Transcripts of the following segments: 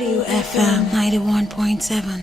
WFM 91.7.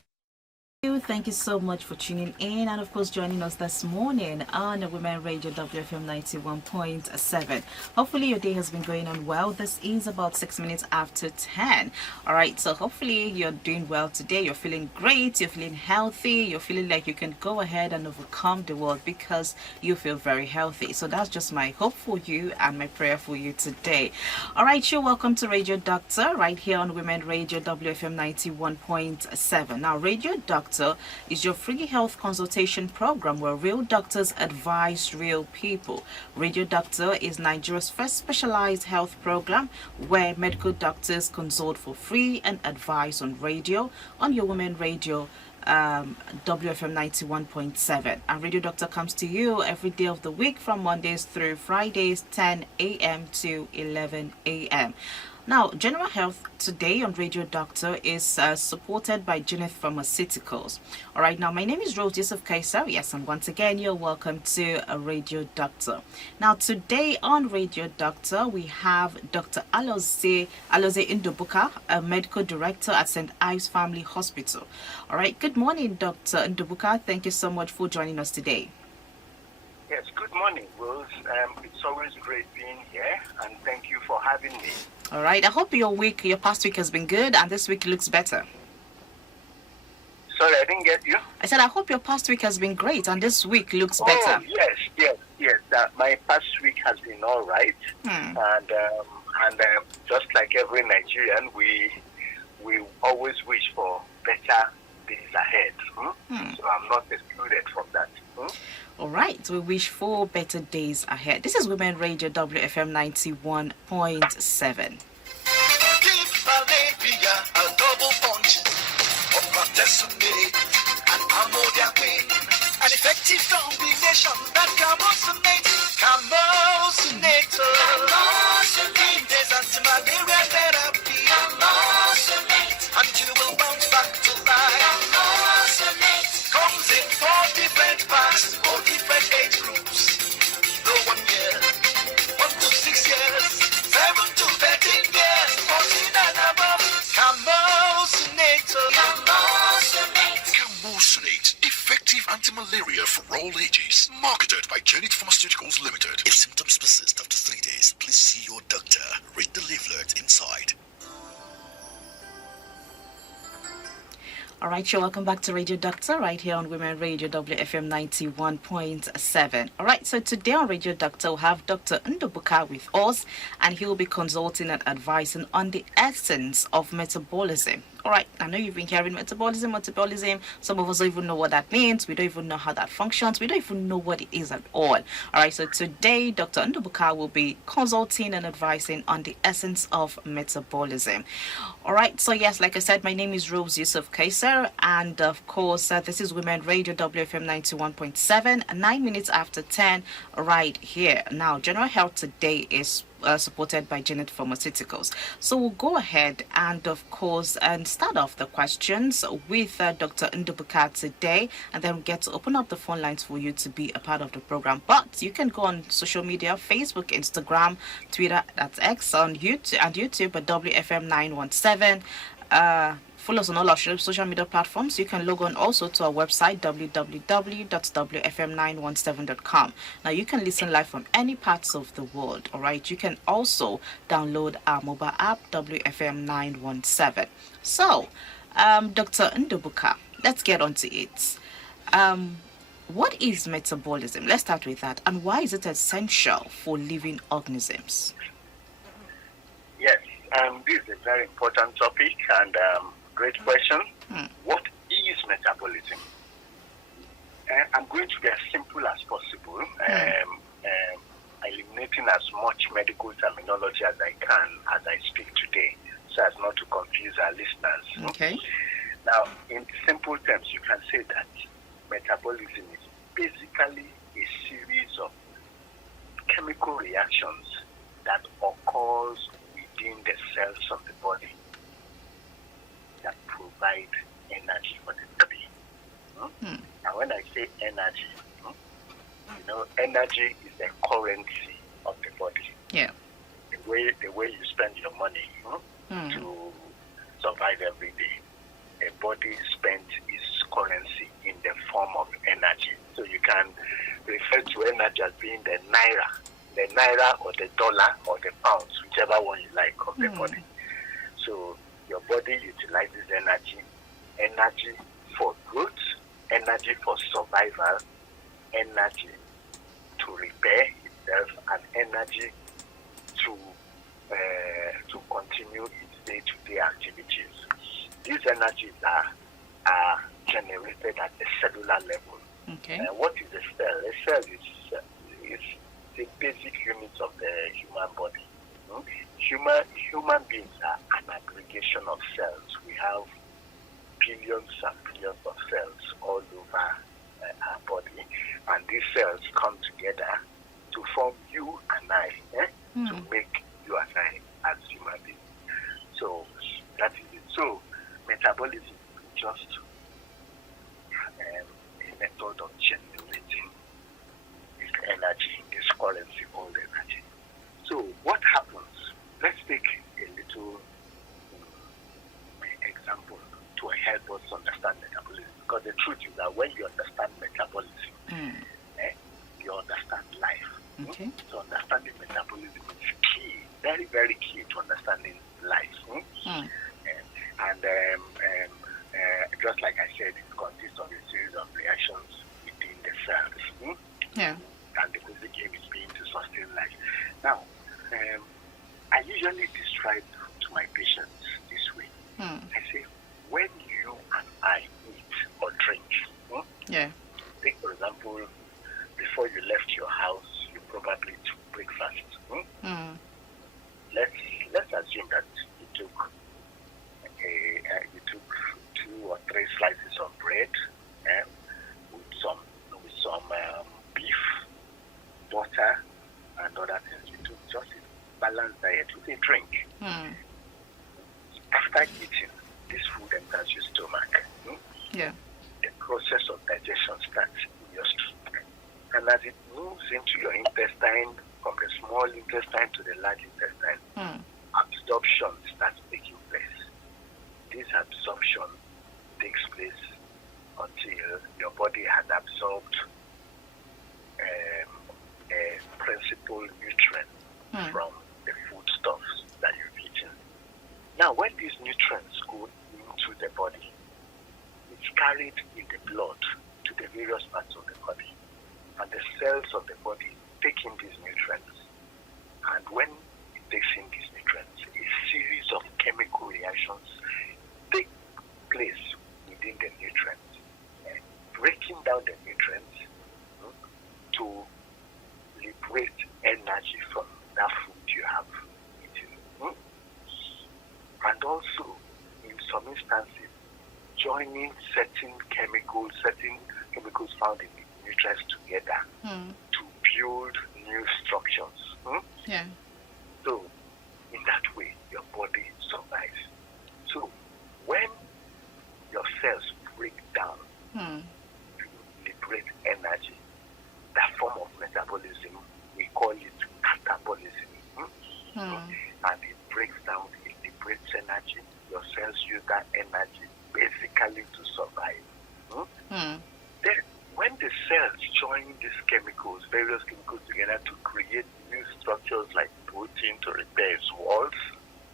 Thank you so much for tuning in and, of course, joining us this morning on the Women Radio WFM 91.7. Hopefully, your day has been going on well. This is about 6 minutes after 10. All right, so hopefully, you're doing well today. You're feeling great. You're feeling healthy. You're feeling like you can go ahead and overcome the world because you feel very healthy. So, that's just my hope for you and my prayer for you today. All right, you're welcome to Radio Doctor right here on Women Radio WFM 91.7. Now, Radio Doctor is your free health consultation program where real doctors advise real people. Radio Doctor is Nigeria's first specialized health program where medical doctors consult for free and advise on radio on your Women Radio WFM 91.7. And Radio Doctor comes to you every day of the week from Mondays through Fridays, 10 a.m. to 11 a.m. Now, General Health today on Radio Doctor is supported by Zenith Pharmaceuticals. All right, now my name is Rose Yusuf Kaiser. Yes, and once again, you're welcome to Radio Doctor. Now, today on Radio Doctor, we have Dr. Aloze Ndubuka, a medical director at St. Ives Family Hospital. All right, good morning, Dr. Ndubuka. Thank you so much for joining us today. Yes, good morning, Rose. It's always great being here, and thank you for having me. All right, I hope your past week has been good, and this week looks better. Sorry, I didn't get you. I said I hope your past week has been great, and this week looks better. Yes. My past week has been all right, and just like every Nigerian, we always wish for better days ahead. So I'm not excluded from that. All right, we wish for better days ahead. This is Women Radio WFM 91.7. A double punch of destiny and ammonia queen. An effective combination that Camosinator. There's anti-malaria therapy. And you will bounce back to life. Comes in 4 different packs for different age groups. No 1 year, 1 to 6 years, 7 to 13 years, 14 and above. Camosinator. Camosinate, effective anti-malaria for all ages. Marketed by Zenith Pharmaceuticals Limited. If symptoms persist after 3 days, please see your doctor. Read the leaflet inside. All right, you're welcome back to Radio Doctor right here on Women Radio WFM 91.7. All right, so today on Radio Doctor, we'll have Dr. Ndubuka with us, and he will be consulting and advising on the essence of metabolism. All right, I know you've been hearing metabolism. Some of us don't even know what that means. We don't even know how that functions. We don't even know what it is at all. All right, so today, Dr. Ndubuka will be consulting and advising on the essence of metabolism. All right, so yes, like I said, my name is Rose Yusuf Kaiser, and of course, this is Women Radio WFM 91.7, 9 minutes after 10, right here. Now, General Health today is supported by Zenith Pharmaceuticals. So we'll go ahead and, of course, and start off the questions with Dr. Ndubuka today, and then we get to open up the phone lines for you to be a part of the program. But you can go on social media, Facebook, Instagram, Twitter, that's X, on YouTube, and YouTube at WFM 917. Follow us on all our social media platforms. You can log on also to our website, www.wfm917.com. Now, you can listen live from any parts of the world, all right? You can also download our mobile app, WFM 917. So, Dr. Ndubuka, let's get on to it. What is metabolism? Let's start with that. And why is it essential for living organisms? Yes, this is a very important topic and great question. What is metabolism? I'm going to be as simple as possible, eliminating as much medical terminology as I can as I speak today, so as not to confuse our listeners. Okay. Now, in simple terms, you can say that metabolism is basically a series of chemical reactions that occurs within the cells of the body that provide energy for the body. And when I say energy, energy is the currency of the body. Yeah. The way you spend your money. survive every day, a body spends its currency in the form of energy. So you can refer to energy as being the naira or the dollar or the pounds, whichever one you like of the body. So your body utilizes energy for growth, energy for survival, energy to repair itself, and energy to continue its day-to-day activities. These energies are generated at the cellular level. Okay. What is a cell? A cell is the basic unit of the human body. Human beings are an aggregation of cells. We have billions and billions of cells all over our body, and these cells come together to form you and I, to make you and I as human beings. So that is it. So metabolism is just a method of generating this energy, this currency called energy. So what happens? Let's take a little example to help us understand metabolism. Because the truth is that when you understand metabolism, you understand life. Okay. So understanding metabolism is key, very, very key to understanding life. And just like I said, it consists of a series of reactions within the cells. Yeah. And the basic aim is being to sustain life. Now, I usually describe to my patients this way. I say, when you and I eat or drink, Yeah. take for example, before you left your house, you probably took breakfast. Let's assume that you took 2 or 3 slices of bread with some beef, butter, and other things. You took just a balanced diet with a drink. After eating, this food enters your stomach. Yeah. The process of digestion starts in your stomach. And as it moves into your intestine, from the small intestine to the large intestine, absorption starts taking place. This absorption takes place until your body has absorbed a principal nutrient from the foodstuffs that you've eaten. Now, when these nutrients go into the body, it's carried in the blood to the various parts of the body. And the cells of the body take in these nutrients. And when it takes in these nutrients, a series of chemical reactions take place within the nutrients, breaking down the nutrients to liberate energy from that food you have eaten. And also, in some instances, joining certain chemicals found in the nutrients together to build new structures. Yeah. So, in that way, your body survives. So, when your cells break down to liberate energy, that form of metabolism, we call it catabolism. And it breaks down, it liberates energy. Your cells use that energy basically to survive. Then, when the cells join these chemicals, various chemicals together to create new structures like protein to repair its walls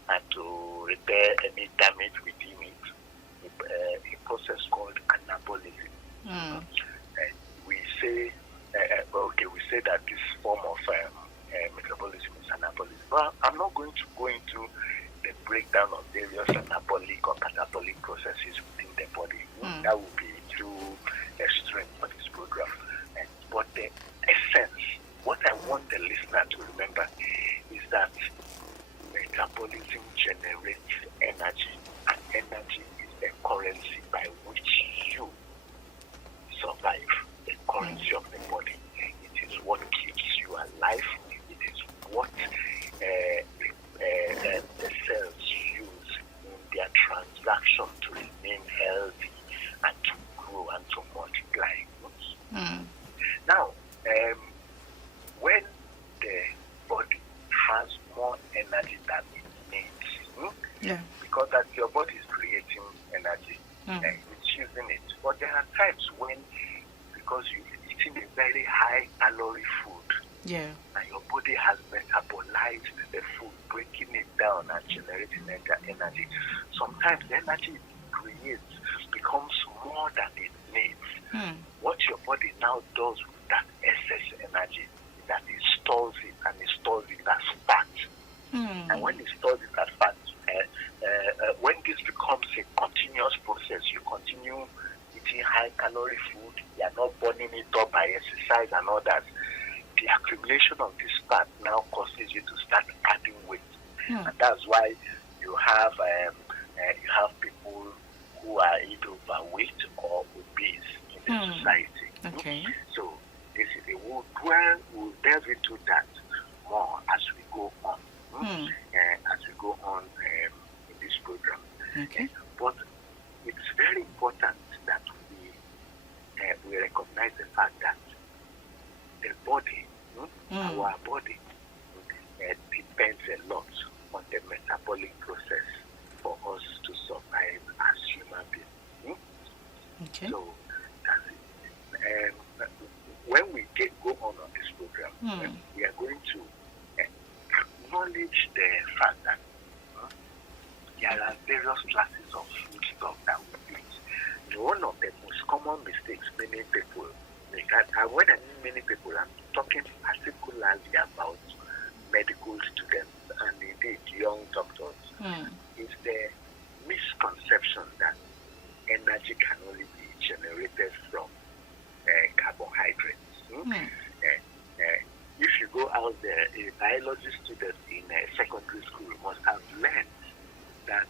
and to repair any damage within it, a process called anabolism. We say that this form of metabolism is anabolism. But I'm not going to go into the breakdown of various anabolic or catabolic processes within the body. That would be too extreme for this program. But the essence, what I want the listener to remember is that metabolism generates energy, and energy is the currency by which you survive, the currency of the body. It is what keeps you alive. It is what the cells use in their transaction to remain healthy and to grow and to multiply. Now, when the body has more energy than it needs, because as your body is generating energy. It's using it. But there are times when, because you're eating a very high calorie food, Yeah. and your body has metabolized the food, breaking it down and generating energy. Sometimes the energy it creates becomes more than it needs. What your body now does with that excess energy is that it stores it, and it stores it as fat. And when it stores it as fat, when this becomes a continuous process, you continue eating high calorie food, you are not burning it up by exercise and all that. The accumulation of this fat now causes you to start adding weight, and that's why you have people who are either overweight or obese in the society. Okay. So this is we'll delve into that more as we go on. As we go on in this program. Okay. But it's very important that we recognize the fact that the body, our body, depends a lot on the metabolic process for us to survive as human beings. Okay. So that's it. When we go on this program, we are going to acknowledge the fact that there are various classes of food stuff that we eat. One of the most common mistakes many people make, and when I mean many people, I'm talking particularly about medical students and indeed young doctors, is the misconception that energy can only be generated from carbohydrates. If you go out there, a biology student in secondary school must have learned that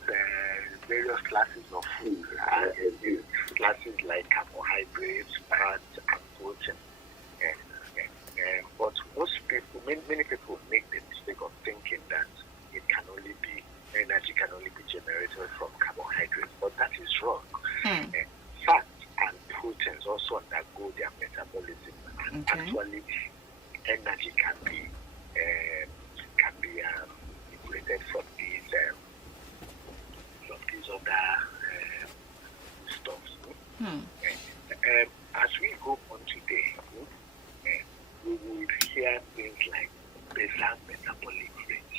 various classes of food, classes like carbohydrates, fats, and protein. But most people, many people make the mistake of thinking that energy can only be generated from carbohydrates, but that is wrong. Fat and proteins also undergo their metabolism, and actually energy can be liberated from these other stuffs. As we go on today, we will hear things like basal metabolic rate.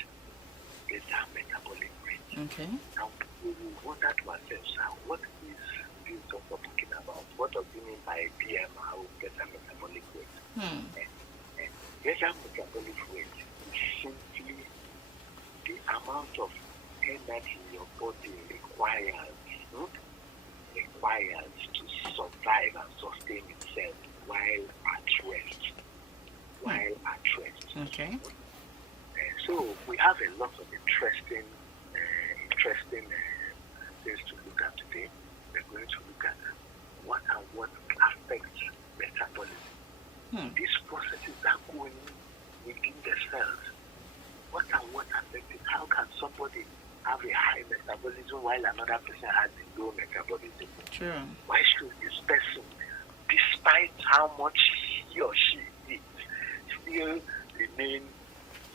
Basal metabolic rate. Okay. Now we will wonder to ourselves, what is this doctor talking about? What does he mean by BMR, basal metabolic rate? Basal metabolic rate is simply the amount of energy your body requires to survive and sustain itself while at rest. Okay. So we have a lot of interesting things to look at today. We're going to look at what affects metabolism. These processes are going within the cells. What affects it? How can somebody have a high metabolism while another person has a low metabolism? True. Why should this person, despite how much he or she eats, still remain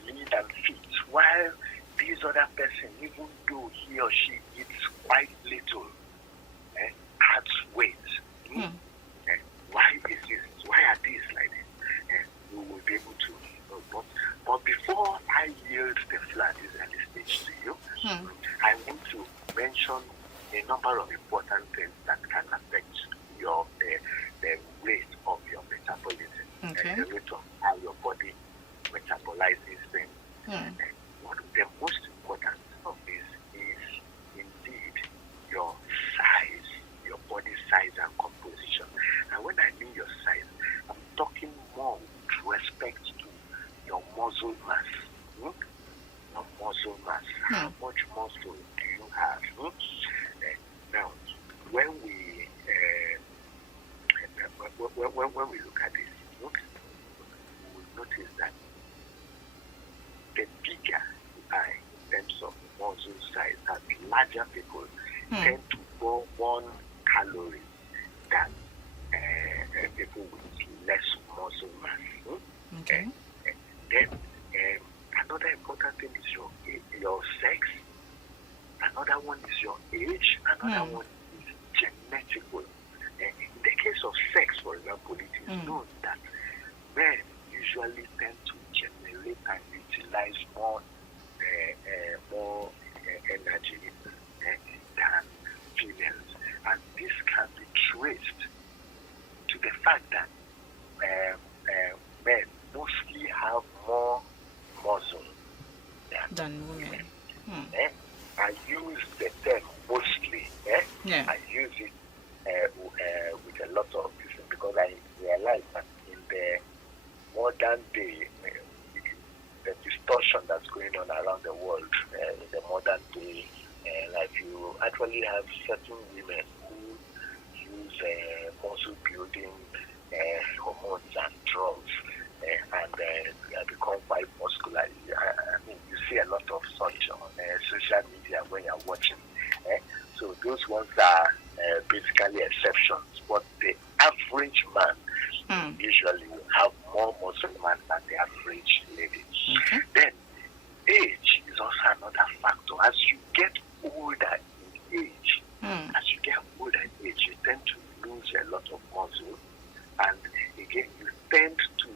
lean and fit, while this other person, even though he or she eats quite little, adds weight? Why is this? Why are these like this? We will be able to know. But before I yield the floor at this early stage to you, I want to mention a number of important things that can affect the rate of your metabolism, the rate of how your body metabolizes things. One of the most important of this is indeed your size, your body size and composition. And when I mean your size, I'm talking more with respect to your muscle mass. Your muscle mass. How much muscle do you have? Now, when we look at this, we will notice that the bigger you are in terms of muscle size, and larger people tend to burn calories than people with less muscle mass. Then another important thing is your sex another one is your age, another one is genetical. In the case of sex, for example, it is known that men usually tend to generate and utilize more energy than females, and this can be traced to the fact that men mostly have more muscle Than women. I use the term mostly. Yeah. I use it with a lot of reason because I realize that in the modern day, the distortion that's going on around the world in the modern day, like you actually have certain women who use muscle building hormones and drugs and become quite muscular. I mean, you see a lot of such on social media when you're watching. So those ones are basically exceptions, but the average man usually will have more muscle mass than the average lady. Okay. Then age is also another factor. As you get older in age, you tend to lose a lot of muscle, and again you tend to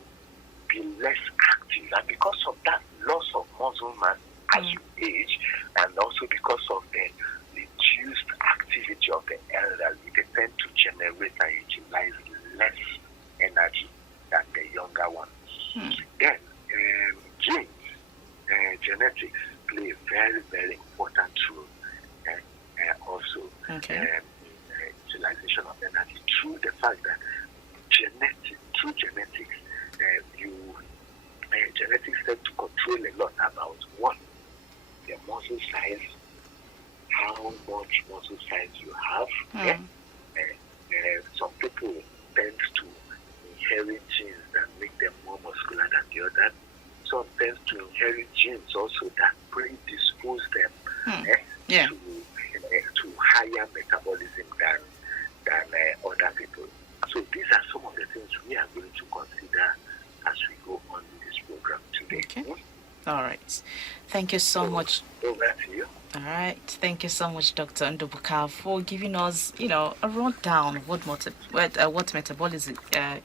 be less active, and because of that loss of muscle mass as you age, and also because of the reduced activity of the elderly, they tend to generate and utilize less energy than the younger ones. Then genes, genetics play a very, very important role also in utilization of energy through the fact that through genetics, genetics tend to control a lot about one, the muscle size, how much muscle size you have. Some people tend to inherit genes that make them more muscular than the other. Some tend to inherit genes also that predispose them to higher metabolism than other people. So these are some of the things we are going to consider as we go on in this program today. Okay. All right. Thank you so much. Over to you. All right. Thank you so much, Dr. Ndubuka, for giving us, a rundown of what metabolism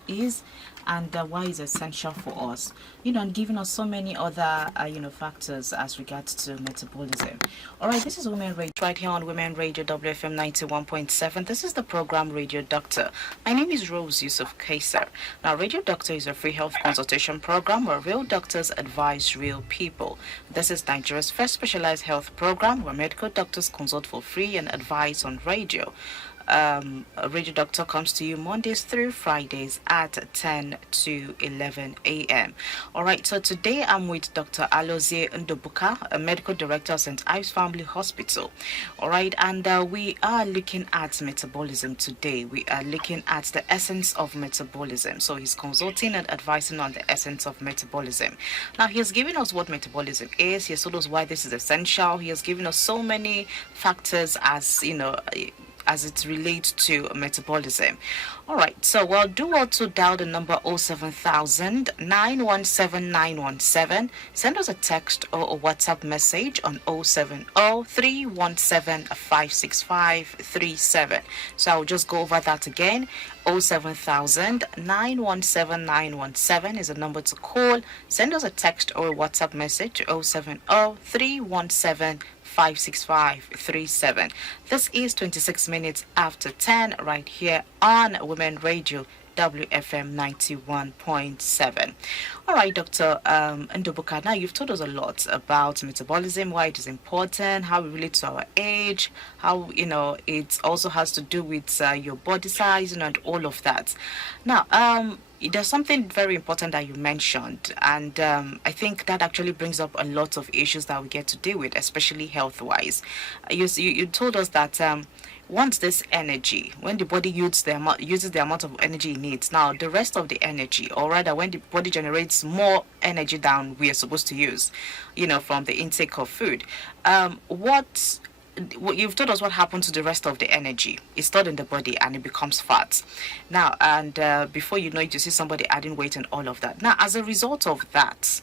is and why it's essential for us, and giving us so many other, factors as regards to metabolism. All right. This is Women Radio, right here on Women Radio WFM 91.7. This is the program Radio Doctor. My name is Rose Yusuf Kaisar. Now, Radio Doctor is a free health consultation program where real doctors advise real people. This is Nigeria's first specialized health program where medical doctors consult for free and advise on radio. Radio Doctor comes to you Mondays through Fridays at 10 to 11 a.m. All right, so today I'm with Dr. Alozie Ndubuka, a medical director of St. Ives Family Hospital. All right, and we are looking at metabolism today. We are looking at the essence of metabolism. So he's consulting and advising on the essence of metabolism. Now, he has given us what metabolism is. He has told us why this is essential. He has given us so many factors as it relates to metabolism. All right, so we'll do also dial the number 07000 917 917. Send us a text or a WhatsApp message on 070 317 56537. So I'll just go over that again. 07000 917 917 is a number to call. Send us a text or a WhatsApp message 070 317 56537. This is 26 minutes after 10 right here on Women Radio WFM 91.7. All right, Dr. Ndubuka, now you've told us a lot about metabolism, why it is important, how it relates to our age, how, it also has to do with your body size, and all of that. Now, there's something very important that you mentioned, and I think that actually brings up a lot of issues that we get to deal with, especially health-wise. You told us that once this energy, when the body uses the amount of energy it needs, now the rest of the energy, or rather when the body generates more energy than we are supposed to use, from the intake of food, what you've told us what happens to the rest of the energy. It's stored in the body and it becomes fat. Now, and before you know it, you see somebody adding weight and all of that. Now, as a result of that,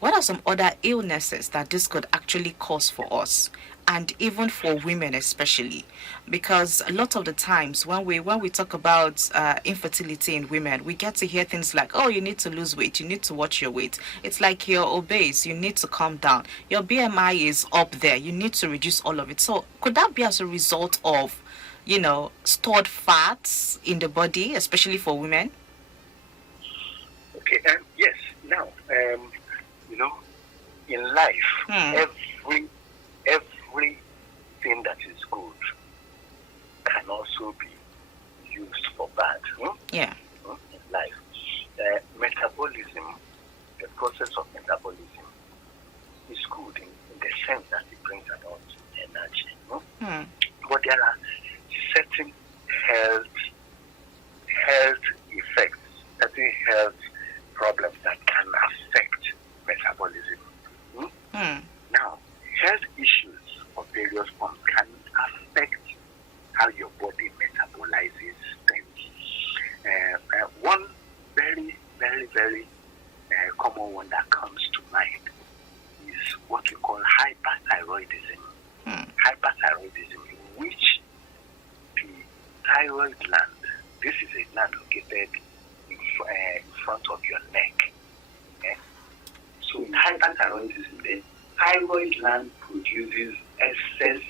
what are some other illnesses that this could actually cause for us? and even for women especially, because a lot of the times when we talk about infertility in women, we get to hear things like, oh, you need to lose weight, you need to watch your weight. It's like you're obese, you need to calm down, your BMI is up there, you need to reduce all of it. So could that be as a result of, stored fats in the body, especially for women? Okay, yes. Now, you know, in life, everything that is good can also be used for bad. Yeah. In life, metabolism, the process of metabolism, is good in the sense that it brings about energy. But there are certain health effects, certain health problems that can affect metabolism. Now, health issues of various forms can affect how your body metabolizes things. One very, very, very common one that comes to mind is what we call hyperthyroidism. Hyperthyroidism, in which the thyroid gland, this is a gland located in front of your neck. So in hyperthyroidism, the thyroid gland produces excess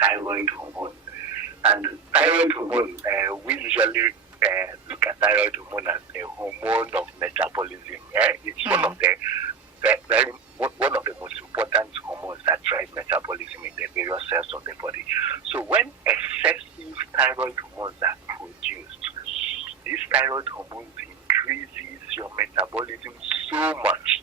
thyroid hormone. And thyroid hormone, we usually look at thyroid hormone as a hormone of metabolism. It's one of the one of the most important hormones that drive metabolism in the various cells of the body. So when excessive thyroid hormones are produced, these thyroid hormones increases your metabolism so much,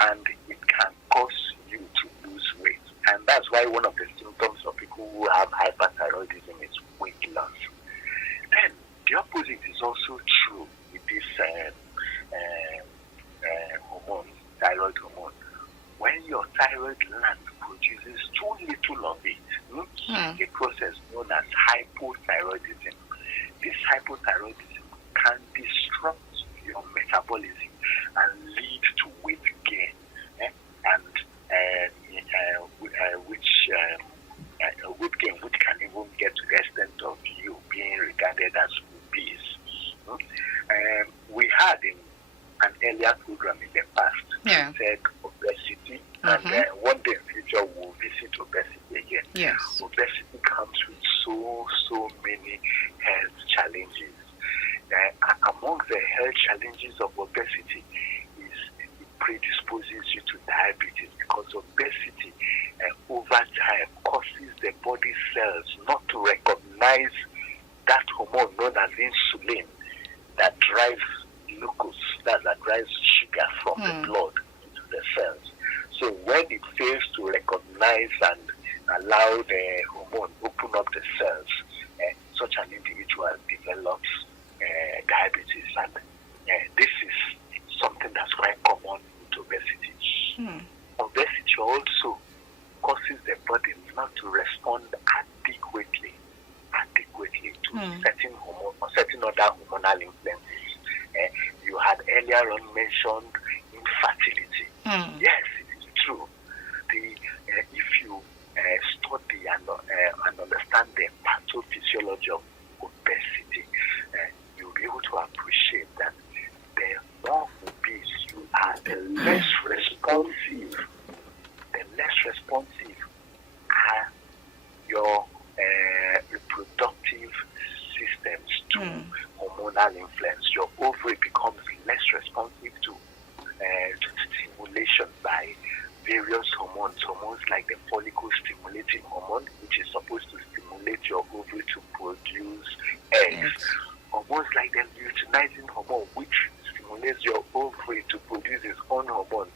and it can cause you to lose weight. And that's why one of the symptoms of people who have hyperthyroidism is weight loss. And the opposite is also true with this hormone, thyroid hormone. When your thyroid gland produces too little of it, a process known as hypothyroidism. This hypothyroidism can disrupt your metabolism and lead to weight gain, weight gain which can even get to the extent of you being regarded as obese. We had in an earlier program in the past, we said obesity, and one day in the future we'll visit obesity again. Yes. Obesity comes with so many health challenges. Among the health challenges of obesity is it predisposes you to diabetes, because obesity over time causes the body cells not to recognize that hormone known as insulin that drives glucose, that drives sugar from the blood into the cells. So when it fails to recognize and allow the hormone open up the cells, such an individual develops diabetes, and this is something that's quite common with obesity. Obesity also causes the body not to respond adequately to certain hormone or certain other hormonal influences. You had earlier on mentioned infertility. Yes, it is true. If you study and understand the pathophysiology of obesity, you'll be able to appreciate that the more obese you are, the less responsive are your reproductive systems to hormonal influence. Your ovary becomes less responsive to stimulation by various hormones like the follicle stimulating hormone, which is supposed to stimulate your ovary to produce eggs. Hormones like the luteinizing hormone, which stimulates your ovary to produce its own hormones.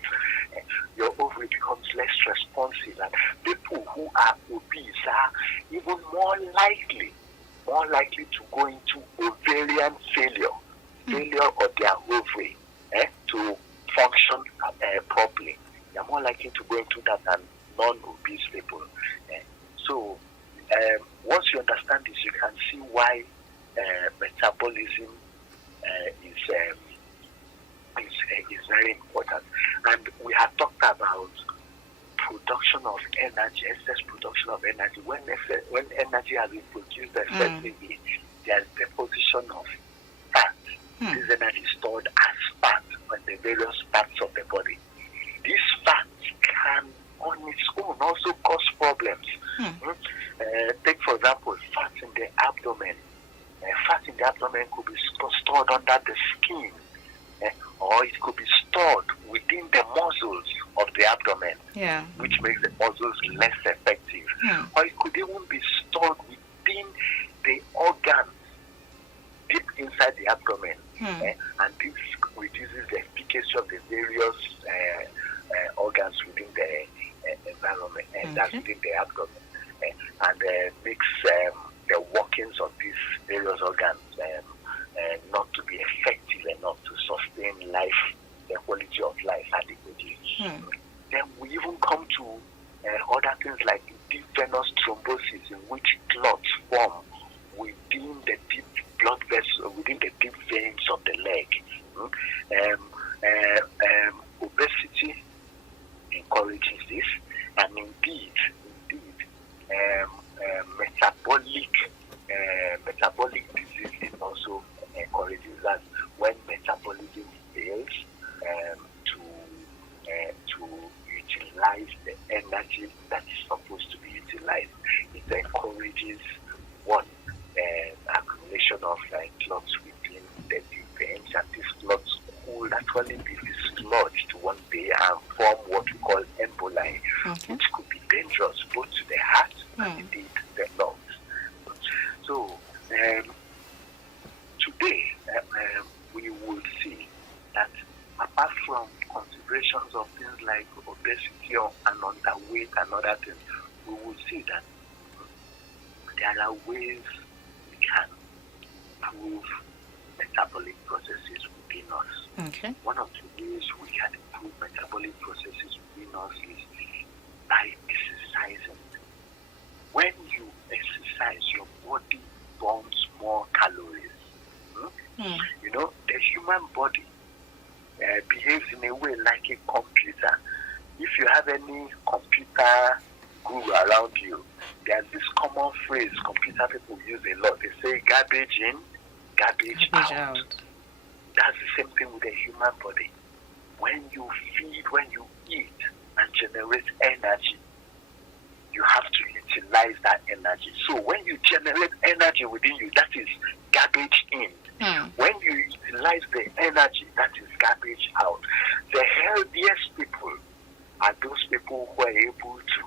Your ovary becomes less responsive, and people who are obese are even more likely to go into ovarian failure of their ovary to function properly. They are more likely to go into that than non-obese people. So once you understand this, you can see why metabolism is very important. And we have talked about production of energy, excess production of energy. When energy has been produced effectively, there's deposition of fat. This energy is stored as fat on the various parts of the body. This fat can, on its own, also cause problems. Take, for example, fat in the abdomen. Fat in the abdomen could be stored under the skin, or it could be stored within the muscles of the abdomen, which makes the muscles less effective. Or it could even be stored within the organs deep inside the abdomen, and this reduces the efficacy of the various organs within the environment, and that's within the abdomen, and makes the workings of these various organs not to be effective enough to sustain life, the quality of life adequately. Then we even come to other things like deep venous thrombosis, in which clots form within the deep blood vessel, within the deep veins of the leg. Obesity encourages this, and indeed, metabolic disease also encourages that. When metabolism fails to utilize the energy that is supposed to be utilized, it encourages accumulation of clots within the deep veins, and these clots could actually be dislodged one day and form what we call emboli, which could be dangerous both to the heart and indeed the lungs. So today we will see that apart from considerations of things like obesity and underweight and other things, we will see that there are ways we can improve metabolic processes within us. One of the ways we can improve metabolic processes within us is by exercising. When you exercise, your body burns more calories. You know, the human body behaves in a way like a computer. If you have any computer guru around you, there's this common phrase computer people use a lot. They say garbage in, garbage out. That's the same thing with the human body. When you feed, when you eat and generate energy, you have to utilize that energy. So when you generate energy within you, that is garbage in. When you utilize the energy, that is garbage out. The healthiest people are those people who are able to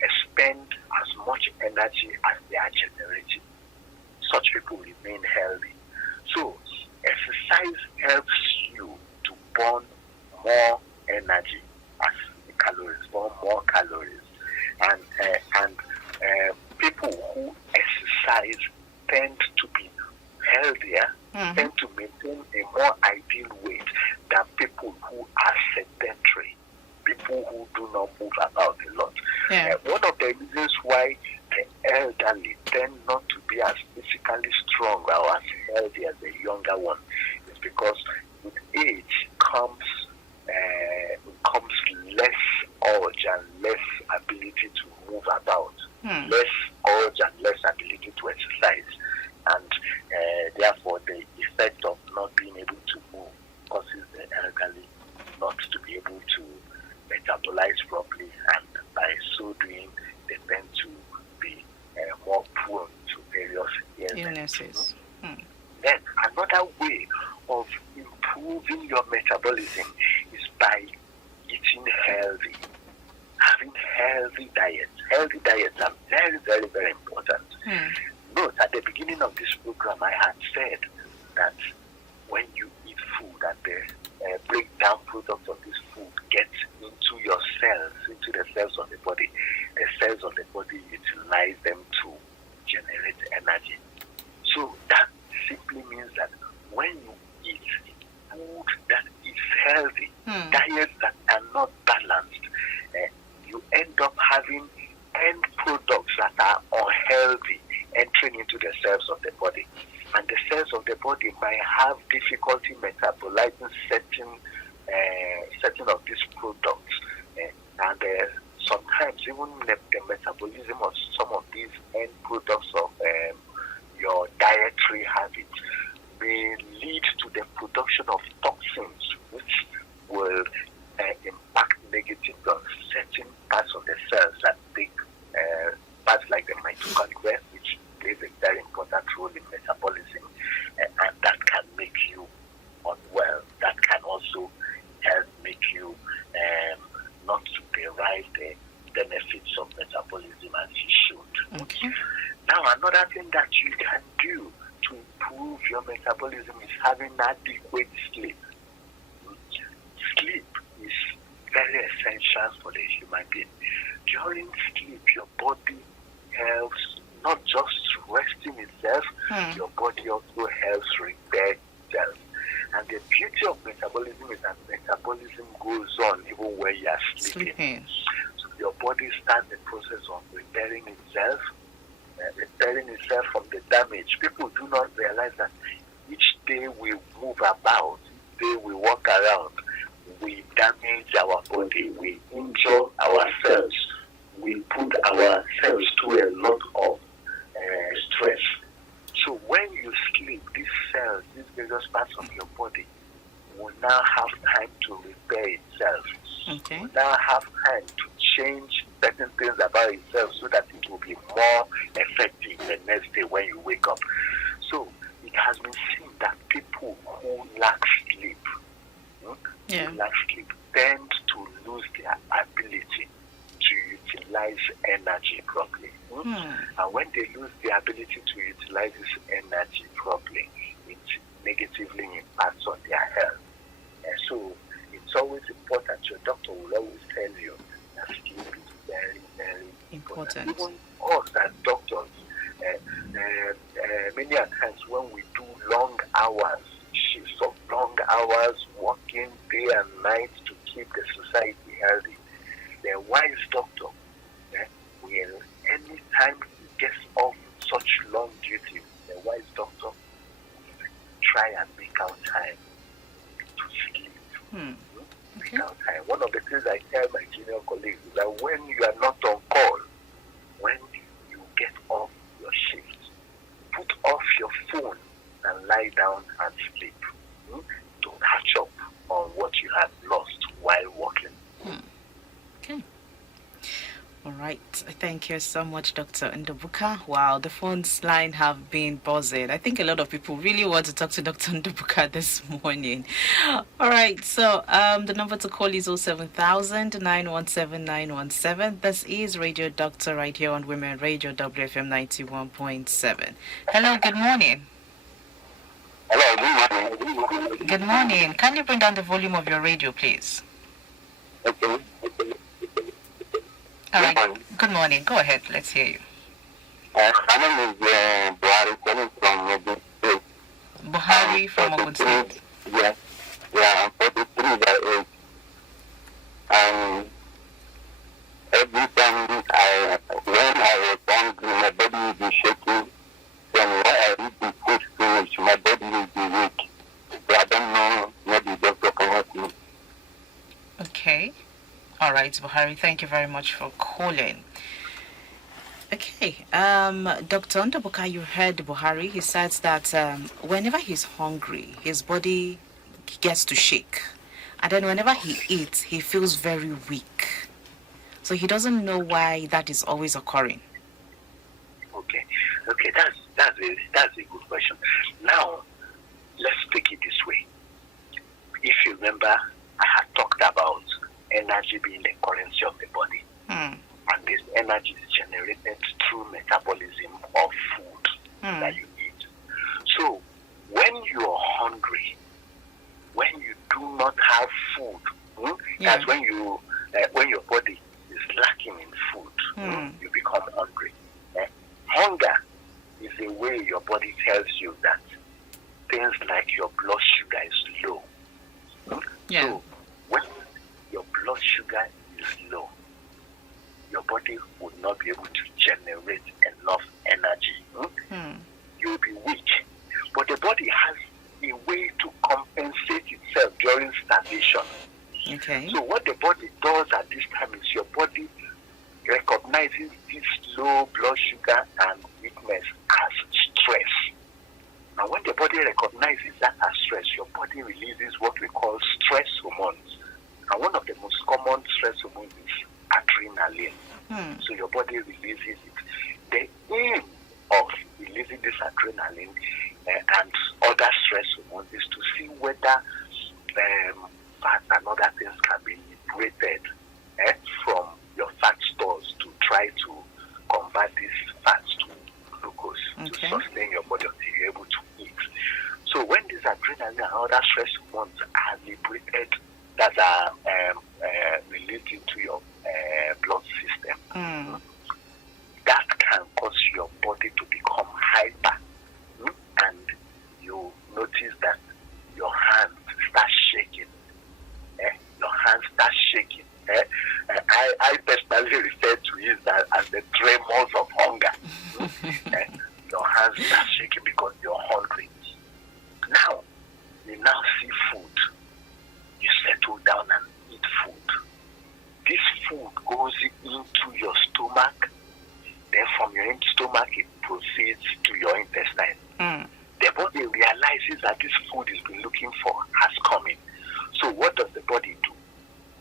expend as much energy as they are generating. Such people remain healthy. So exercise helps you to burn more energy as the calories, burn more calories. And people who exercise tend to be healthier, tend to maintain a more ideal weight than people who are sedentary, people who do not move about a lot. One of the reasons why the elderly tend not to be as physically strong or as healthy as the younger one is because with age comes less urge and less ability to move about, less urge and less ability to exercise, and therefore the effect of not being able to move causes the elderly not to be able to metabolize properly, and by so doing they tend to be more prone to various illnesses. Then another way of improving your metabolism is by eating healthy, having healthy diets. Healthy diets are very, very, very important. Note, at the beginning of this program, I had said that when you eat food and the breakdown products of this food get into your cells, into the cells of the body utilize them to generate energy. So that simply means that when you eat food that is healthy, diets that are not balanced, you end up having end products that are unhealthy entering into the cells of the body. And the cells of the body might have difficulty metabolizing certain of these products And sometimes even the metabolism of some of these end products of your dietary habits may lead to the production of toxins, which will impact negatively on certain parts of the cells that take parts like the mitochondria, which plays a very important role in metabolism, and that can make you unwell. That can also help make you not to derive the benefits of metabolism as you should. Okay. Now, another thing that you can do to improve your metabolism is having adequate sleep. Sleep is very essential for the human being. During sleep, your body helps not just resting itself, your body also helps repair itself. And the beauty of metabolism is that metabolism goes on even when you are sleeping. So your body starts the process of repairing itself from the damage. People do not realize that each day we move about, each day we walk around, we damage our body, we injure ourselves, we put ourselves to a lot of stress. So when you sleep, these cells, these various parts of your body will now have time to repair itself. Okay. Will now have time to change certain things about itself so that it will be more effective the next day when you wake up. So it has been seen that people who lack sleep, tend to lose their ability to utilize energy properly. And when they lose the ability to utilize this energy properly, it negatively impacts on their health. And so it's always important. Your doctor will always tell you that sleep is very, very important. Even us as doctors, many a times when we do long hours, shifts of long hours, working day and night to keep the society healthy, the wise doctor will, anytime he gets off such long duty, the wise doctor will try and make out time to sleep. Make out time. One of the things I tell my junior colleagues is that when you are not on call, when you get off your shift, put off your phone and lie down and sleep to catch up on what you have lost while working. Okay. All right. Thank you so much, Dr. Ndobuka. Wow, the phone's line have been buzzing. I think a lot of people really want to talk to Dr. Ndobuka this morning. All right. So the number to call is 07000 917 917. This is Radio Doctor right here on Women Radio WFM 91.7. Hello, good morning. Hello, good morning. Good morning. Can you bring down the volume of your radio, please? Okay. All right. Good morning. Go ahead. Let's hear you. My name is Buhari, calling from Ogun State. Buhari from Ogun State. Yes. Yeah, I'm 43 by age. And every time when I was hungry, my body will be shaking. Then when I eat the food finish, my body will be weak. So I don't know, maybe doctor can help me. Okay. All right, Buhari, thank you very much for calling. Okay, Dr. Ndobuka, you heard Buhari. He says that whenever he's hungry, his body gets to shake. And then whenever he eats, he feels very weak. So he doesn't know why that is always occurring. Okay, that's a good question. Now, let's take it this way. If you remember, I had talked about energy being the currency of the body. And this energy is generated through metabolism of food that you eat. So when you're hungry, when you do not have food, that's when your body is lacking in food, you become hungry. Hunger is a way your body tells you that things like your blood sugar is low. So when your blood sugar is low, your body would not be able to generate enough energy. You'll be weak. But the body has a way to compensate itself during starvation. Okay. So what the body does at this time is recognizes this low blood sugar and weakness as stress. Now, when the body recognizes that as stress, your body releases what we call stress hormones. And one of the most common stress hormones is adrenaline. So your body releases it. The aim of releasing this adrenaline and other stress hormones is to see whether fats and other things can be liberated from your fat stores to try to convert these fats to glucose to sustain your body until you're able to eat. So when this adrenaline and other stress hormones are liberated, that are released into your blood system, that can cause your body to become hyper, and you notice that your hands start shaking. Your hands start shaking. I personally refer to it as the tremors of hunger. Your hands start shaking because you're hungry. Now, you now see food. You settle down and eat food. This food goes into your stomach. Then from your stomach, it proceeds to your intestine. The body realizes that this food it's been looking for has come in. So what does the body do?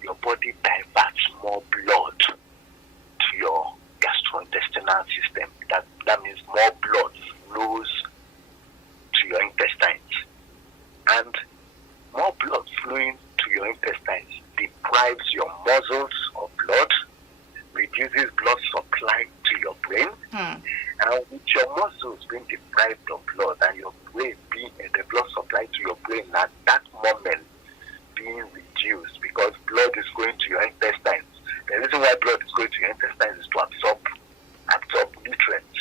Your body diverts more blood to your gastrointestinal system. That means more blood flows to your intestines. And more blood flowing to your intestines deprives your muscles of blood, reduces blood supply to your brain. And with your muscles being deprived of blood and your brain being the blood supply to your brain at that moment being reduced, because blood is going to your intestines. The reason why blood is going to your intestines is to absorb nutrients.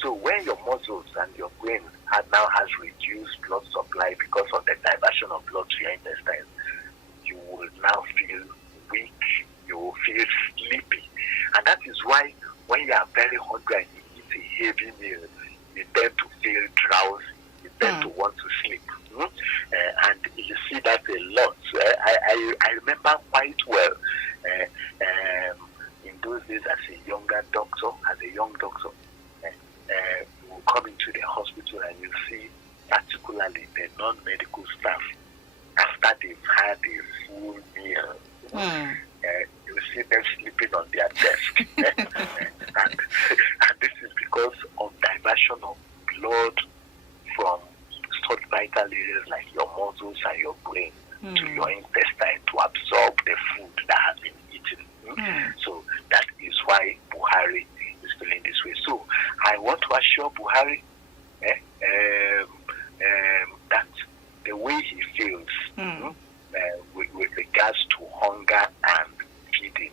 So when your muscles and your brain now has reduced blood supply because of the diversion of blood to your intestines, you will now feel weak, you will feel sleepy. And that is why when you are very hungry and you eat a heavy meal, you tend to feel drowsy, you tend to want to sleep. And you see that a lot. I remember quite well in those days as a young doctor, you will come into the hospital and you see particularly the non-medical staff, after they've had a full meal, you see them sleeping on their desk. and this is because of diversion of blood from stored vital areas like your muscles and your brain to your intestine to absorb the food that has been eaten. So that is why Buhari is feeling this way. So I want to assure Buhari that the way he feels with regards to hunger and feeding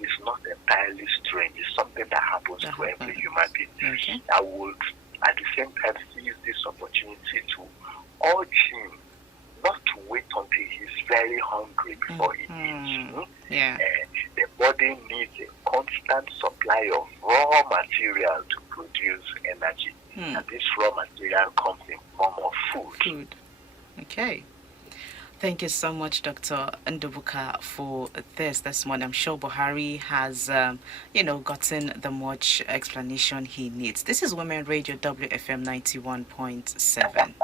is not entirely strange. It's something that happens to every human being. I would at the same time seize this opportunity to urge him not to wait until he's very hungry before he eats. The body needs a constant supply of raw material to produce energy. And this raw material comes in form of food. Okay. Thank you so much, Dr. Ndubuka, for this morning. I'm sure Buhari has, gotten the much explanation he needs. This is Women Radio WFM 91.7.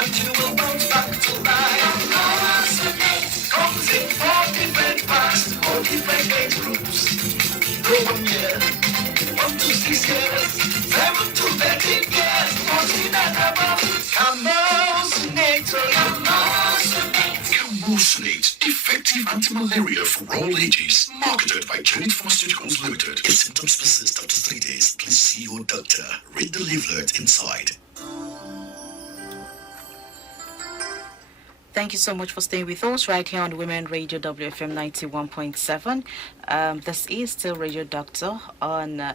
And you will bounce back to life. Comes in 4 different parts, 4 different age groups. Go 1 year, 1 to 6 years, 7 to 13 years, 14 and above. Camosunate, effective anti-malaria for all ages. Marketed by Zenith Pharmaceuticals Limited. If symptoms persist after 3 days, please see your doctor. Read the leaflet inside. Thank you so much for staying with us right here on Women Radio WFM 91.7. This is still Radio Doctor on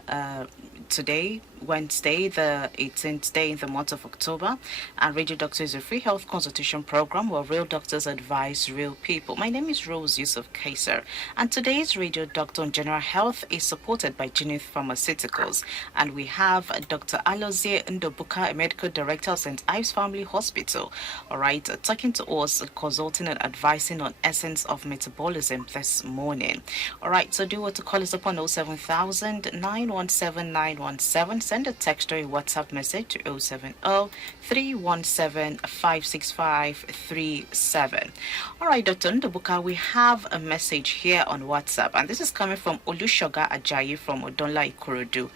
today Wednesday, the 18th day in the month of October. And Radio Doctor is a free health consultation program where real doctors advise real people. My name is Rose Yusuf Kaiser, and today's Radio Doctor on General Health is supported by Zenith Pharmaceuticals. And we have Dr. Alozie Ndobuka, a medical director of St. Ives Family Hospital, all right, talking to us, consulting and advising on Essence of Metabolism this morning. All right, so do want to call us upon 07000 917 917. Send a text or a WhatsApp message to 070 317 56537. All right, Dr. Ndobuka, we have a message here on WhatsApp, and this is coming from Olushoga Ajayi from Odonla Ikorodu.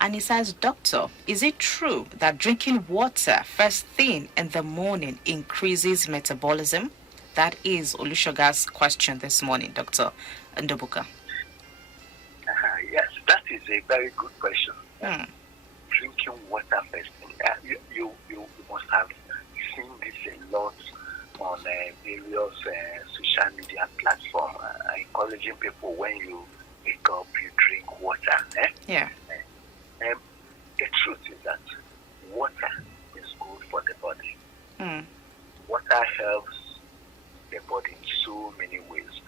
And he says, Doctor, is it true that drinking water first thing in the morning increases metabolism? That is Olushoga's question this morning, Dr. Ndobuka. Yes, that is a very good question. Drinking water first thing. You must have seen this a lot on various social media platforms, encouraging people when you wake up, you drink water. Yeah. The truth is that water is good for the body. Water helps the body in so many ways.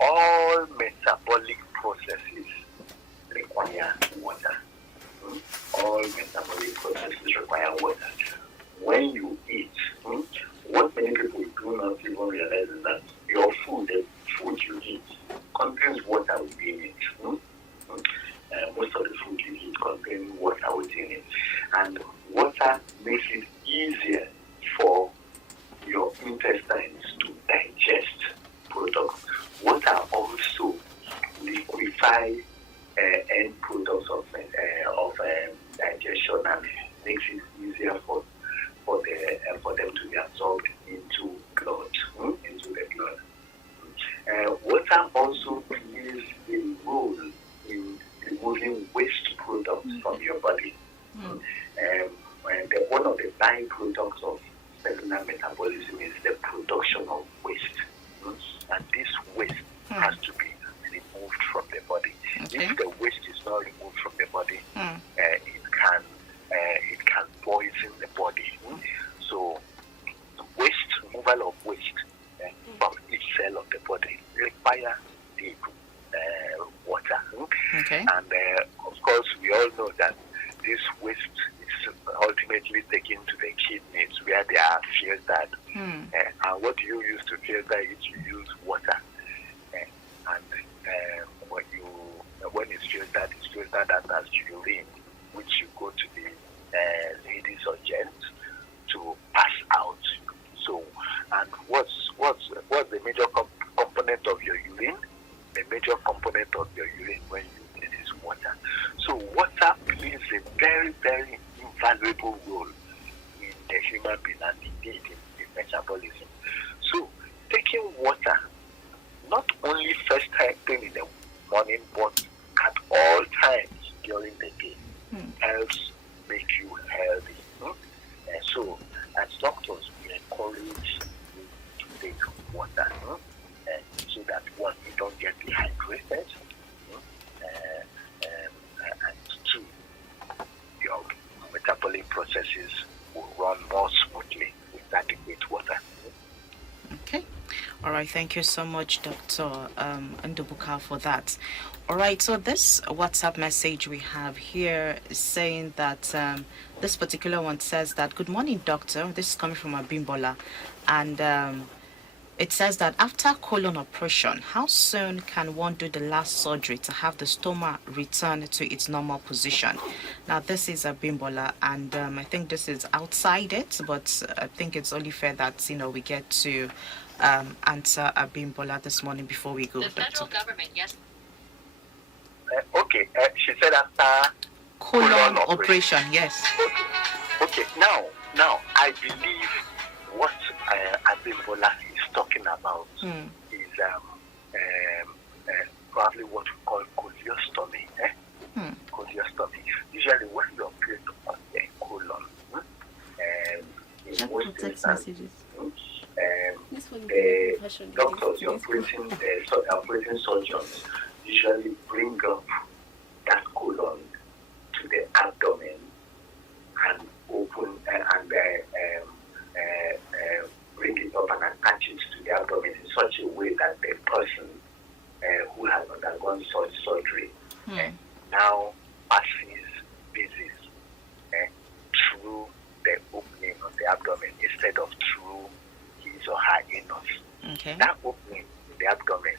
All metabolic processes require water. All metabolic processes require water. When you eat, what many people do not even realize is that your food, the food you eat, contains water within it. Most of the food you eat contains water within it. And water makes it easier for your intestines to digest products. Water also liquefy end products of digestion and makes it easier for them to be absorbed into the blood. Water also plays a role in removing waste products from your body. One of the byproducts of cellular metabolism is the production of waste. And this waste has to be removed from the body. Okay. If the waste is not removed from the body, it can poison the body. So removal of waste from each cell of the body require the water. Okay. And of course, we all know that this waste is ultimately taken to the kidneys where they are filtered. And what do you use to filter it? You use water. When it's filtered out as urine, which you go to the ladies or gents to pass out. So, and what's the major component of your urine? The major component of your urine when you eat is water. So water plays a very, very invaluable role in the human being and indeed in metabolism. So taking water, not only first thing in the morning, but at all times during the day, helps make you healthy. And so, as doctors, we encourage you to take water, so that one, you don't get dehydrated, and two, your metabolic processes will run more smoothly with adequate water. Okay. All right. Thank you so much, Dr. Ndobuka, for that. All right. So this WhatsApp message we have here is saying that this particular one says that, good morning, doctor. This is coming from Abimbola. And it says that after colon operation, how soon can one do the last surgery to have the stomach return to its normal position? Now, this is Abimbola, and I think this is outside it, but I think it's only fair that, we get to answer Abimbola this morning before we go. The federal government, yes. Okay, she said after Colon operation, yes. Okay. Now, I believe what Abimbola is talking about is probably what we call choliostomy. Choliostomy. Usually, when you operate on the colon, in most instances, the doctors, the operating surgeons usually bring up that colon to the abdomen now passes feces through the opening of the abdomen instead of through his or her anus. Okay. That opening in the abdomen,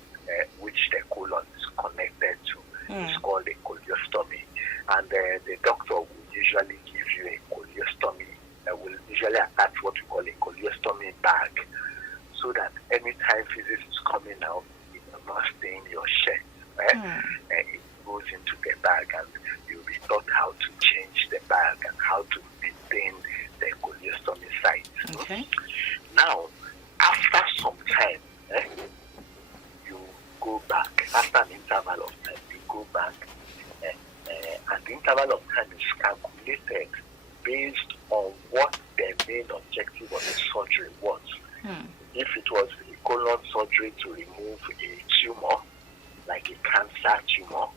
which the colon is connected to, is called a choliostomy. And the doctor will usually give you a choliostomy, will usually attach what we call a choliostomy bag, so that anytime feces is coming out, it will not stain your shirt. It goes into the bag, and you'll be taught how to change the bag and how to maintain the choliostomy site. Okay. Now, after some time, you go back. After an interval of time, you go back, and the interval of time is calculated based on what the main objective of the surgery was. If it was a colon surgery to remove a tumor, like a cancer tumor,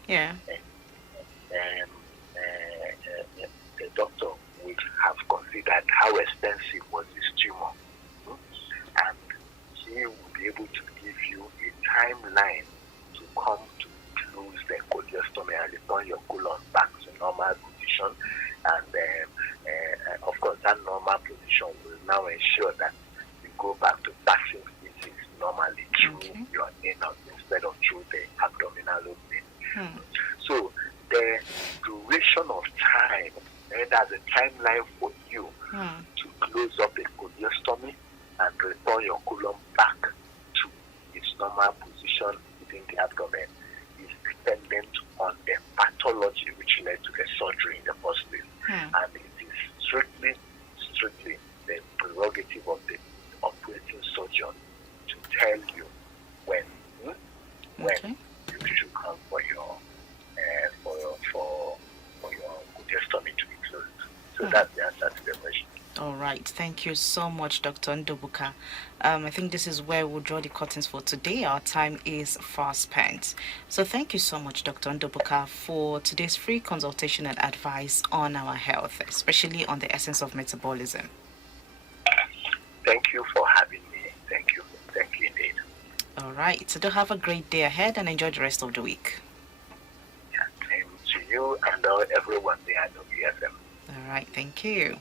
the doctor would have considered how extensive was this tumor, and he will be able to give you a timeline to come to close the choliostomy and return your colon back to normal position. And of course, that normal position will now ensure that you go back to passing feces normally through your anus instead of through the abdominal opening. So the duration of time, that's a timeline for you to close up a choliostomy and return your colon back to its normal position within the abdomen, is dependent on the pathology which led to the surgery in the first place. And it is strictly the prerogative of the operating surgeon to tell you when you should come for your choliostomy to be closed. So that's the answer to the question. All right. Thank you so much, Dr. Ndobuka. I think this is where we'll draw the curtains for today. Our time is fast spent. So thank you so much, Dr. Ndobuka, for today's free consultation and advice on our health, especially on the essence of metabolism. Thank you for having me. Thank you. Thank you indeed. All right. So do have a great day ahead and enjoy the rest of the week. Yeah, same to you and everyone there at WFM. All right. Thank you.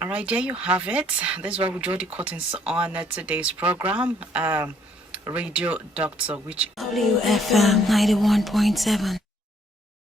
All right, there you have it. This is where we draw the curtains on today's program. Radio Doctor, which WFM 91.7.